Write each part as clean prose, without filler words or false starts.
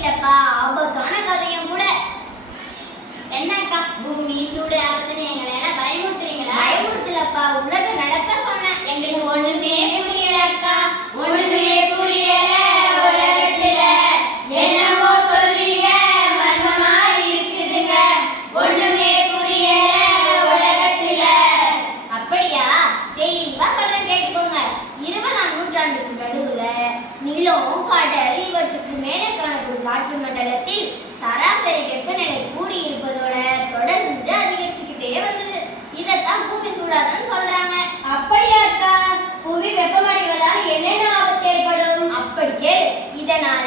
கேட்டப்பா, ஆபத்தான கதையும் கூட. என்னக்கா பூமி சூடு ஆபத்துன்னு எங்களை எல்லாம் பயமுறுத்துறீங்களா? பயமுறுத்தலப்பா, உலக நடப்ப சொன்னேன். எங்களுக்கு ஒண்ணுமே புரியல அக்கா, ஒண்ணுமே புரியல. உலகத்துல என்னமோ சொல்றீங்க, மர்மமா இருக்குதுங்க. ஒண்ணுமே புரியல உலகத்துல. அப்படியா? தெளிவா சொல்றேன், கேட்டுக்கோங்க. 20ஆம் நூற்றாண்டுக்கு நடுவுல நிலம், கடல் இவற்றுக்கு மேலே காணப்படும் காற்று மண்டலத்தில் சராசரி வெப்பநிலை கூடி இருப்பதோட தொடர்ந்து அதிகரிச்சுக்கிட்டே வந்தது. இதைத்தான் பூமி சூடாதல்னு சொல்றாங்க. அப்படியா அக்கா? புவி வெப்பமடைவதால் என்னென்ன ஆபத்து ஏற்படும்? அப்படி கேளு. இதனால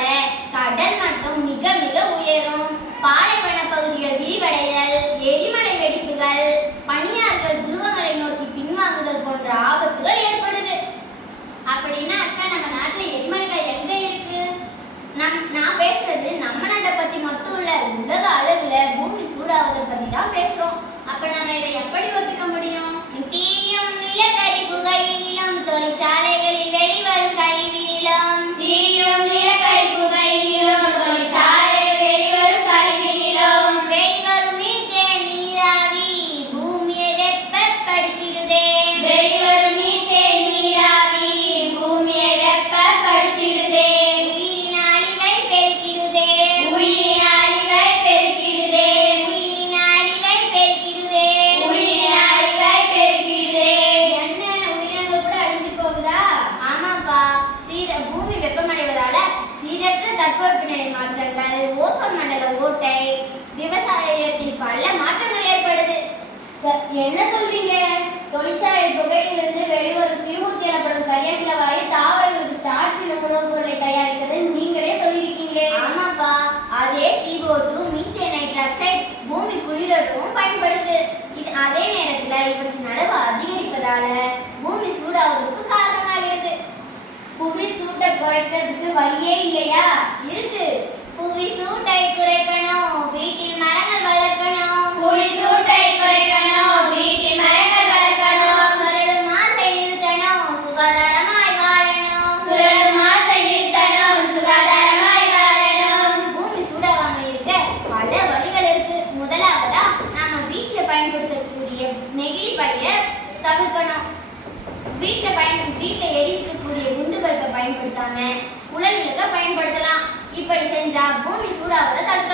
கடல் மட்டம் மிக மிக உயரும், பாலைவன பகுதிகள் விரிவடைதல், எரிமலை வெடிப்புகள், பனியாறுகள் துருவங்களை நோக்கி பின்வாங்குதல் போன்ற ஆபத்துகள் ஏற்படுது. அப்படின்னா அக்கா நம்ம நாட்டுல எரிமலைகள் எங்க இருக்கு? நான் பேசுறது நம்ம நாட்டை பத்தி மட்டும் இல்ல, உலக அளவுல பூமி சூடாவதை பத்தி தான் பேசுறோம். அப்ப நம்ம இதை எப்படி ஒத்துக்க முடியும்? தீயும் நிலக்கரி புகையிலும் தொழிற்சாலைகளில் வெளிவரும் கழிவிலும் தீயும் நிலக்கரி புகையிலும் தொழிற்சாலை வெளிவரும் கழிவிலும் வெளிவரும் மீத்தேன் நீராவி பூமியை வெப்பப்படுத்திடுதே. வெளிவரும் மீத்தேன் நீராவி பூமியை வெப்பப்படுத்திடுதே. உயிரின் அழிவை பெருக்கிடுதே. உயிரின் அழிவை பெருக்கிடுதே. உயிரின் அழிவை பெருக்கிடுதே. உயிரின் அழிவை பெருக்கிடுதே. என்ன, உயிரினங்கள் கூட அழிஞ்சு போகுதா? ஆமாப்பா, பூமி வெப்பமடைவதால சீரற்ற தட்பவெப்பநிலை மாற்றங்கள், ஓசோன் மண்டல ஓட்டை, விவசாயத்தில் பல மாற்றங்கள் ஏற்படுது. என்ன சொல்றீங்க? தொழிற்சாலை புகையிலிருந்து வெளிவரும் CO2 எனப்படும் கரியமில வாயு தாவரங்களுக்கு ஸ்டார்ச் எனும் உணவுப் பொருளை தயாரிக்கிறது நீங்களே சொல்லியிருக்கீங்களே. ஆமாப்பா, அதே CO2 மீத்தேன் நைட்ராக்சைடு பூமி குளிரூட்டவும் பயன்படுது. அதே நேரத்துல இவற்றின் அளவு அதிகரிப்பதால பூமி சூடாவதற்கு காரணமாகிறது. புவி சூட்டை குறைக்கிறதுக்கு வழியே இல்லையா? இருக்கு. புவி சூட்டை குறைக்கணும், வீட்டில் மரங்கள் வளர்க்கணும். புவி சூட்டை குறைக்கணும், வீட்டில் மரங்கள் வளர்க்கணும். சுரடும் மாசை நிறுத்தணும், சுகாதாரமாய் வாழணும். சுரடும் மாசை நிறுத்தணும், சுகாதாரமாய் வாழணும். பூமி சூடாகாம இருக்க பல வழிகள் இருக்கு. முதலாவதா நாம வீட்டுல பயன்படுத்தக்கூடிய நெகிழி பைய தவிர்க்கணும். வீட்டுல எரிவிக்கக்கூடிய குண்டு பல்பை பயன்படுத்தாம புலன் விளக்க பயன்படுத்தலாம். இப்படி செஞ்சா பூமி சூடாவதை தடுக்கலாம்.